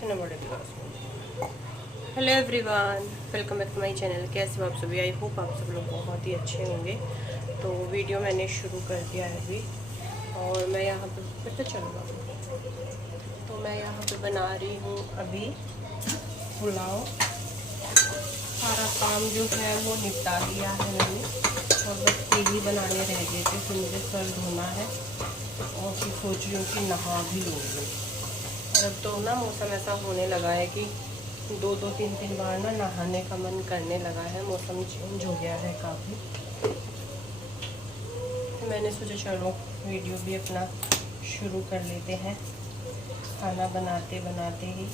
इतने बड़े गिलास में। Hello everyone, welcome back to my channel. कैसे हो आप सभी? आई होप आप सब लोग बहुत ही अच्छे होंगे। तो वीडियो मैंने शुरू कर दिया है अभी, और मैं यहाँ पे पता चलूँगा। तो मैं यहाँ पे बना रही हूँ अभी पुलाव। सारा काम जो है वो निपटा लिया है मैंने, और बस यही बनाने रह गए थे। फिर मुझे सर धोना है और फिर सोच रही हूँ कि नहा भी लूँगी। और अब तो ना मौसम ऐसा होने लगा है कि दो तीन बार ना नहाने का मन करने लगा है। मौसम चेंज हो गया है काफ़ी। मैंने सोचा चलो वीडियो भी अपना शुरू कर लेते हैं खाना बनाते बनाते ही।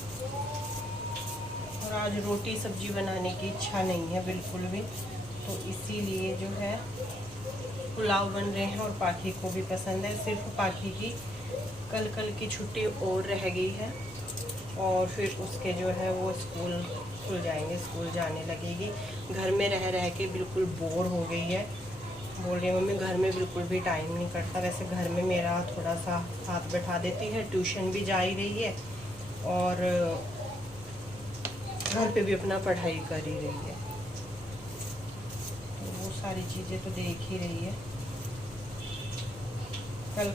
और आज रोटी सब्जी बनाने की इच्छा नहीं है बिल्कुल भी, तो इसीलिए जो है पुलाव बन रहे हैं। और पाखी को भी पसंद है। सिर्फ पाखी की कल की छुट्टी और रह गई है, और फिर उसके जो है वो स्कूल खुल जाएंगे, स्कूल जाने लगेगी। घर में रह रह के बिल्कुल बोर हो गई है। बोल रही है मम्मी घर में बिल्कुल भी टाइम नहीं कटता। वैसे घर में मेरा थोड़ा सा हाथ बैठा देती है, ट्यूशन भी जा ही रही है और घर पे भी अपना पढ़ाई कर ही रही है। तो वो सारी चीज़ें तो देख ही रही है।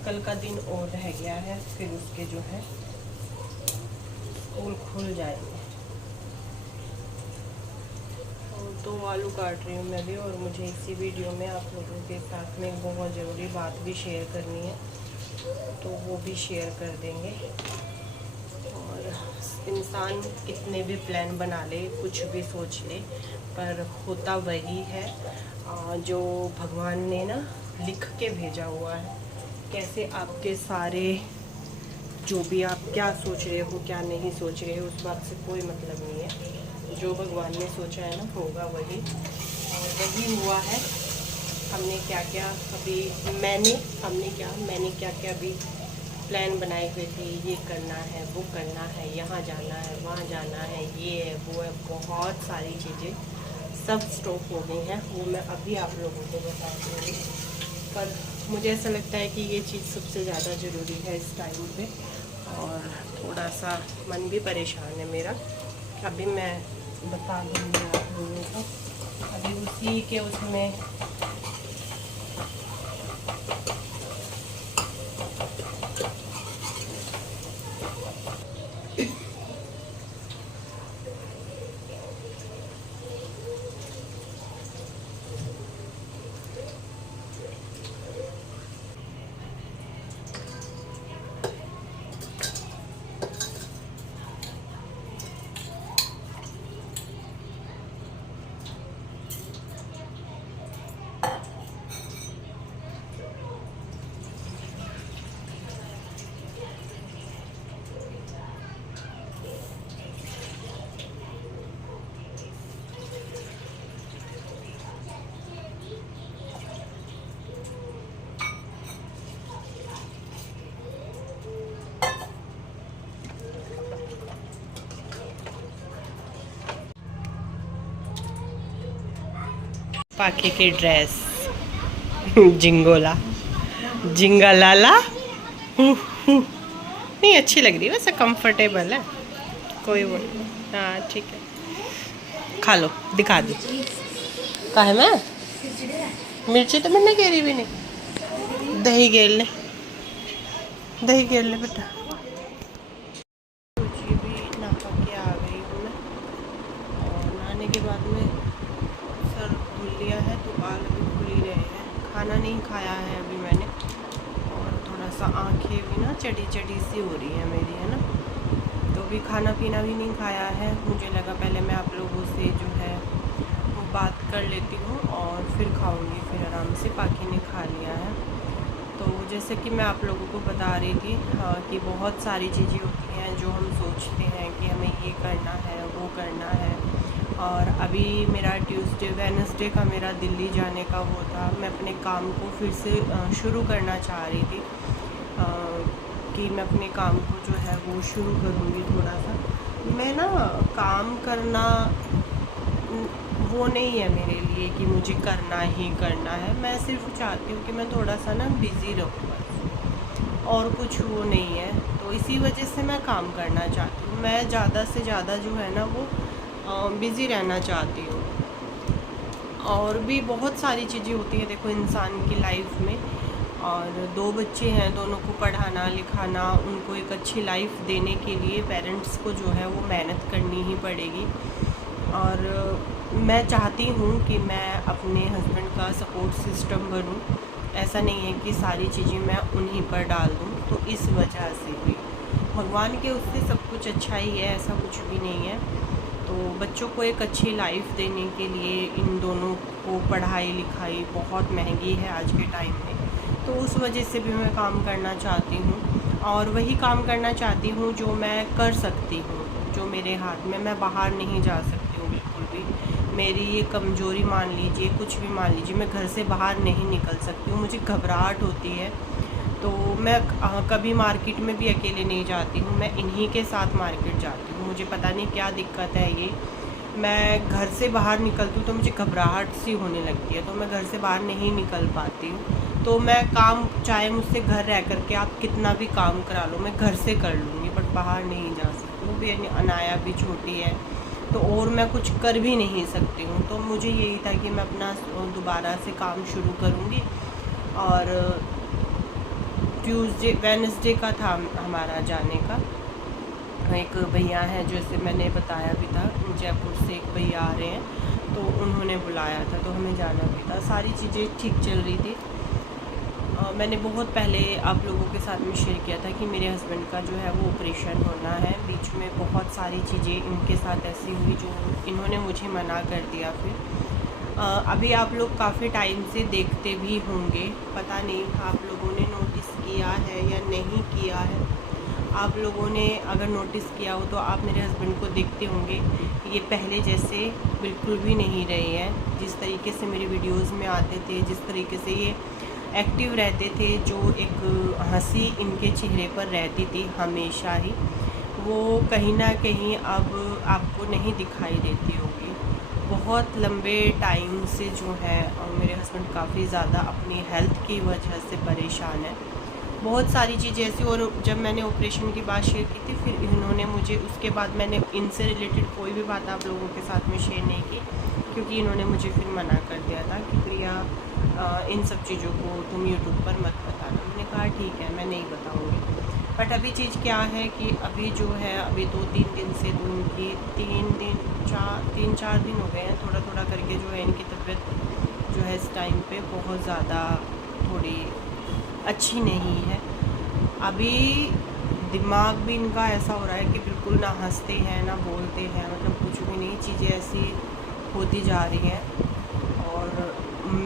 कल का दिन और रह गया है, फिर उसके जो है स्कूल खुल जाएंगे। तो आलू काट रही हूँ मैं भी, और मुझे इसी वीडियो में आप लोगों के साथ में एक बहुत ज़रूरी बात भी शेयर करनी है, तो वो भी शेयर कर देंगे। और इंसान कितने भी प्लान बना ले, कुछ भी सोच ले, पर होता वही है जो भगवान ने ना लिख के भेजा हुआ है। कैसे आपके सारे जो भी आप क्या सोच रहे हो क्या नहीं सोच रहे हो, उस बात से कोई मतलब नहीं है। जो भगवान ने सोचा है ना होगा वही, और वही हुआ है। हमने क्या क्या अभी मैंने क्या क्या अभी प्लान बनाए हुए थे। ये करना है, वो करना है, यहाँ जाना है, वहाँ जाना है, ये है वो है, बहुत सारी चीज़ें सब स्टॉप हो गई हैं। वो मैं अभी आप लोगों को बता दूँगी। पर मुझे ऐसा लगता है कि ये चीज़ सबसे ज़्यादा ज़रूरी है इस टाइम पे। और थोड़ा सा मन भी परेशान है मेरा। अभी मैं बता दूँगी आप लोगों को। अभी उसी के उसमें पाखी की ड्रेस जिंगलाला नहीं अच्छी लग रही है, वैसे कंफर्टेबल है। कोई वो हाँ ठीक है, खा लो, दिखा दी का है। मैं मिर्ची तो मैंने घेरी भी नहीं। दही घेर ले बेटा। जी भी नहा के आ गई हूँ मैं, और नहाने के बाद में सर धुल लिया है, तो बाल अभी खुल ही रहे हैं। खाना नहीं खाया है अभी मैंने, और थोड़ा सा आँखें भी ना चढ़ी सी हो रही है मेरी, है ना। तो अभी खाना पीना भी नहीं खाया है। मुझे लगा पहले मैं आप लोगों से जो है वो बात कर लेती हूँ और फिर खाऊंगी। फिर आराम से पाखी ने खा लिया है। तो जैसे कि मैं आप लोगों को बता रही थी कि बहुत सारी चीज़ें होती हैं जो हम सोचते हैं कि हमें ये करना है, वो करना है। और अभी मेरा वेडनेसडे का मेरा दिल्ली जाने का वो था। मैं अपने काम को फिर से शुरू करना चाह रही थी, कि मैं अपने काम को जो है वो शुरू करूँगी। थोड़ा सा मैं ना काम करना वो नहीं है मेरे लिए कि मुझे करना ही करना है। मैं सिर्फ चाहती हूँ कि मैं थोड़ा सा ना बिज़ी रहूँ, और कुछ वो नहीं है। तो इसी वजह से मैं काम करना चाहती हूँ, मैं ज़्यादा से ज़्यादा जो है ना वो बिज़ी रहना चाहती हूँ। और भी बहुत सारी चीज़ें होती हैं देखो इंसान की लाइफ में, और 2 बच्चे हैं, दोनों को पढ़ाना लिखाना, उनको एक अच्छी लाइफ देने के लिए पेरेंट्स को जो है वो मेहनत करनी ही पड़ेगी। और मैं चाहती हूँ कि मैं अपने हस्बैंड का सपोर्ट सिस्टम बनूँ, ऐसा नहीं है कि सारी चीज़ें मैं उन्हीं पर डाल दूँ। तो इस वजह से भी भगवान के उससे सब कुछ अच्छा ही है, ऐसा कुछ भी नहीं है। तो बच्चों को एक अच्छी लाइफ देने के लिए इन दोनों को पढ़ाई लिखाई बहुत महंगी है आज के टाइम में, तो उस वजह से भी मैं काम करना चाहती हूँ। और वही काम करना चाहती हूँ जो मैं कर सकती हूँ, जो मेरे हाथ में, मैं बाहर नहीं जा सकती हूँ बिल्कुल भी। मेरी ये कमज़ोरी मान लीजिए, कुछ भी मान लीजिए, मैं घर से बाहर नहीं निकल सकती हूँ, मुझे घबराहट होती है। तो मैं कभी मार्केट में भी अकेले नहीं जाती हूँ, मैं इन्हीं के साथ मार्केट जाती हूँ। मुझे पता नहीं क्या दिक्कत है ये, मैं घर से बाहर निकलती हूँ तो मुझे घबराहट सी होने लगती है, तो मैं घर से बाहर नहीं निकल पाती हूँ। तो मैं काम, चाहे मुझसे घर रह कर के आप कितना भी काम करा लो, मैं घर से कर लूँगी, बट बाहर नहीं जा सकती। वो भी अनाया भी छोटी है, तो और मैं कुछ कर भी नहीं सकती हूँ। तो मुझे यही था कि मैं अपना दोबारा से काम शुरू करूँगी। और ट्यूसडे वेडनेसडे का था हमारा जाने का। एक भैया हैं, जैसे मैंने बताया भी था, जयपुर से एक भैया आ रहे हैं, तो उन्होंने बुलाया था, तो हमें जाना भी था। सारी चीज़ें ठीक चल रही थी। मैंने बहुत पहले आप लोगों के साथ में शेयर किया था कि मेरे हस्बैंड का जो है वो ऑपरेशन होना है। बीच में बहुत सारी चीज़ें इनके साथ ऐसी हुई जो इन्होंने मुझे मना कर दिया। फिर अभी आप लोग काफ़ी टाइम से देखते भी होंगे, पता नहीं आप लोगों ने नोटिस किया है या नहीं किया है। आप लोगों ने अगर नोटिस किया हो तो आप मेरे हस्बैंड को देखते होंगे, ये पहले जैसे बिल्कुल भी नहीं रहे हैं। जिस तरीके से मेरी वीडियोस में आते थे, जिस तरीके से ये एक्टिव रहते थे, जो एक हंसी इनके चेहरे पर रहती थी हमेशा ही, वो कहीं ना कहीं अब आपको नहीं दिखाई देती होगी। बहुत लंबे टाइम से जो है मेरे हस्बैंड काफ़ी ज़्यादा अपनी हेल्थ की वजह से परेशान है। बहुत सारी चीज़ें ऐसी, और जब मैंने ऑपरेशन की बात शेयर की थी, फिर इन्होंने मुझे, उसके बाद मैंने इनसे रिलेटेड कोई भी बात आप लोगों के साथ में शेयर नहीं की, क्योंकि इन्होंने मुझे फिर मना कर दिया था कि प्रिया इन सब चीज़ों को तुम यूट्यूब पर मत बताना। मैंने कहा ठीक है, मैं नहीं बताऊँगी। बट अभी चीज़ क्या है कि अभी जो है, अभी 2-3 दिन से, उनकी 3-4 दिन हो गए हैं, थोड़ा थोड़ा करके जो है इनकी तबीयत जो है इस टाइम पे बहुत ज़्यादा थोड़ी अच्छी नहीं है। अभी दिमाग भी इनका ऐसा हो रहा है कि बिल्कुल ना हंसते हैं ना बोलते हैं, मतलब कुछ भी नहीं, चीज़ें ऐसी होती जा रही हैं। और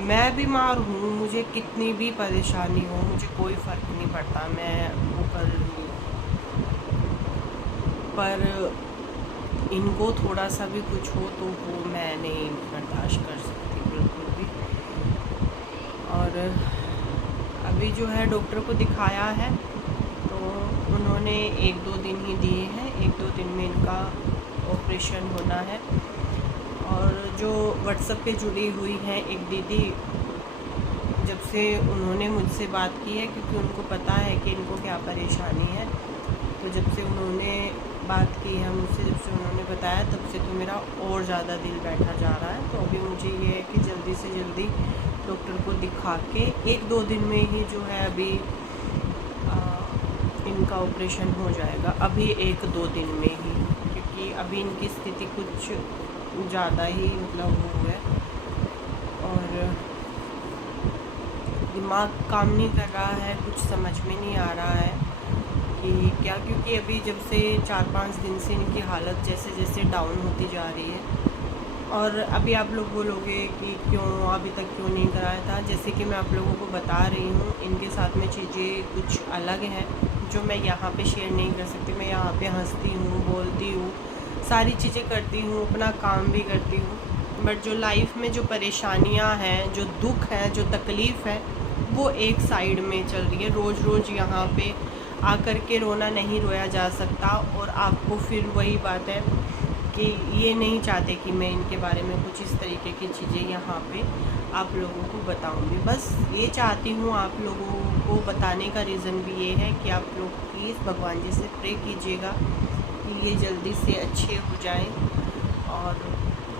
मैं बीमार हूँ, मुझे कितनी भी परेशानी हो, मुझे कोई फ़र्क नहीं पड़ता, मैं वो कर लूँगी। पर इनको थोड़ा सा भी कुछ हो तो वो मैं नहीं बर्दाश्त कर सकती बिल्कुल भी। और अभी जो है डॉक्टर को दिखाया है, तो उन्होंने 1-2 दिन ही दिए हैं, 1-2 दिन में इनका ऑपरेशन होना है। और जो व्हाट्सएप पे जुड़ी हुई हैं एक दीदी, जब से उन्होंने मुझसे बात की है, क्योंकि उनको पता है कि इनको क्या परेशानी है, तो जब से उन्होंने बात की है मुझसे, जब से उन्होंने बताया, तब से तो मेरा और ज़्यादा दिल बैठा जा रहा है। तो अभी मुझे ये है कि जल्दी से जल्दी डॉक्टर को दिखा के 1-2 दिन में ही जो है अभी इनका ऑपरेशन हो जाएगा, अभी 1-2 दिन में ही, क्योंकि अभी इनकी स्थिति कुछ ज़्यादा ही मतलब वो है। और दिमाग काम नहीं कर रहा है, कुछ समझ में नहीं आ रहा है कि क्या, क्योंकि अभी जब से 4-5 दिन से इनकी हालत जैसे जैसे डाउन होती जा रही है। और अभी आप लोग बोलोगे कि क्यों अभी तक क्यों नहीं कराया था, जैसे कि मैं आप लोगों को बता रही हूँ, इनके साथ में चीज़ें कुछ अलग हैं जो मैं यहाँ पे शेयर नहीं कर सकती। मैं यहाँ पे हंसती हूँ, बोलती हूँ, सारी चीज़ें करती हूँ, अपना काम भी करती हूँ, बट जो लाइफ में जो परेशानियाँ हैं, जो दुख है, जो तकलीफ़ है, वो एक साइड में चल रही है। रोज़ रोज़ यहाँ पे आकर के रोना नहीं रोया जा सकता। और आपको फिर वही बात है कि ये नहीं चाहते कि मैं इनके बारे में कुछ इस तरीके की चीज़ें यहाँ पे आप लोगों को बताऊंगी। बस ये चाहती हूँ आप लोगों को बताने का रीज़न भी ये है कि आप लोग प्लीज़ भगवान जी से प्रे कीजिएगा कि ये जल्दी से अच्छे हो जाएं और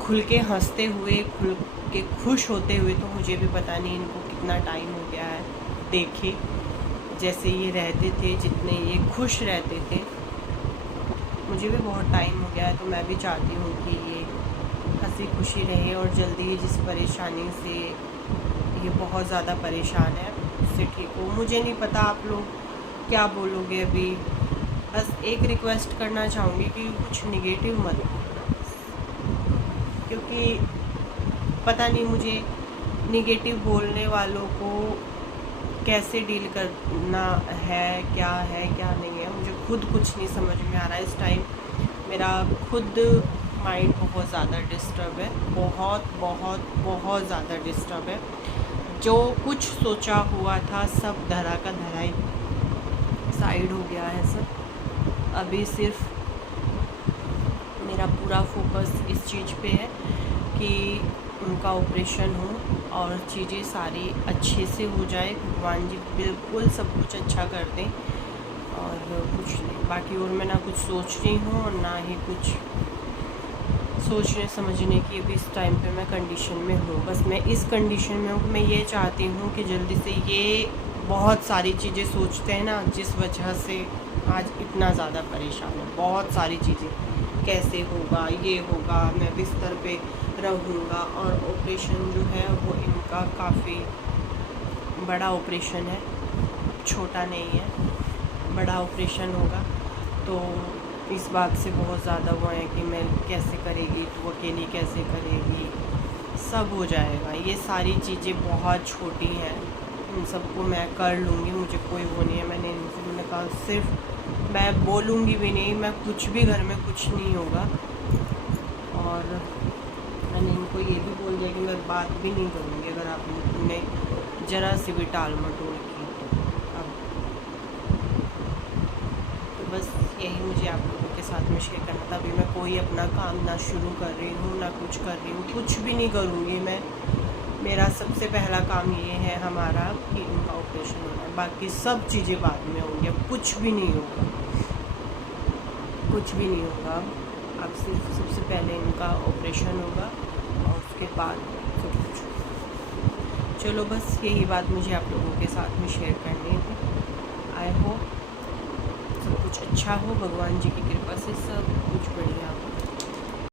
खुल के हंसते हुए, खुल के खुश होते हुए। तो मुझे भी पता नहीं इनको कितना टाइम हो गया है देखे जैसे ये रहते थे, जितने ये खुश रहते थे, मुझे भी बहुत टाइम हो गया है। तो मैं भी चाहती हूँ कि ये हंसी खुशी रहे और जल्दी जिस परेशानी से ये बहुत ज़्यादा परेशान है उससे ठीक हो। मुझे नहीं पता आप लोग क्या बोलोगे अभी। बस एक रिक्वेस्ट करना चाहूँगी कि कुछ निगेटिव मत बोलना, क्योंकि पता नहीं मुझे निगेटिव बोलने वालों को कैसे डील करना है, क्या नहीं है। मुझे खुद कुछ नहीं समझ में आ रहा है इस टाइम। मेरा खुद माइंड बहुत ज़्यादा डिस्टर्ब है, बहुत ज़्यादा डिस्टर्ब है। जो कुछ सोचा हुआ था सब धरा का धरा ही साइड हो गया है सर। अभी सिर्फ मेरा पूरा फोकस इस चीज़ पे है कि उनका ऑपरेशन हो और चीज़ें सारी अच्छे से हो जाए। भगवान जी बिल्कुल सब कुछ अच्छा कर दें और कुछ नहीं बाकी। और मैं ना कुछ सोच रही हूँ और ना ही कुछ सोचने समझने की अभी इस टाइम पे मैं कंडीशन में हूँ। बस मैं इस कंडीशन में हूँ कि मैं ये चाहती हूँ कि जल्दी से ये बहुत सारी चीज़ें सोचते हैं ना, जिस वजह से आज इतना ज़्यादा परेशान है। बहुत सारी चीज़ें, कैसे होगा, ये होगा, मैं बिस्तर पे रहूँगा। और ऑपरेशन जो है वो इनका काफ़ी बड़ा ऑपरेशन है, छोटा नहीं है, बड़ा ऑपरेशन होगा। तो इस बात से बहुत ज़्यादा वो है कि मैं कैसे करेगी, तो अकेली कैसे करेगी, सब हो जाएगा। ये सारी चीज़ें बहुत छोटी हैं, उन सबको मैं कर लूँगी, मुझे कोई वो नहीं है। मैंने कहा सिर्फ मैं बोलूँगी भी नहीं, मैं कुछ भी घर में कुछ नहीं होगा। और मैंने इनको ये भी बोल दिया कि मैं बात भी नहीं करूँगी अगर आपने ज़रा सी भी टाल मटोल की। अब तो बस यही मुझे आप लोगों के साथ में शेयर करना था। अभी मैं कोई अपना काम ना शुरू कर रही हूँ ना कुछ कर रही हूँ, कुछ भी नहीं करूँगी मैं। मेरा सबसे पहला काम ये है हमारा कि इनका ऑपरेशन होना है, बाकी सब चीज़ें बाद में होंगी। अब कुछ भी नहीं होगा, कुछ भी नहीं होगा। अब सिर्फ सबसे पहले इनका ऑपरेशन होगा और उसके बाद सब कुछ होगा। चलो बस यही बात मुझे आप लोगों के साथ में शेयर करनी थी। आई होप सब कुछ अच्छा हो, भगवान जी की कृपा से सब कुछ बढ़िया हो।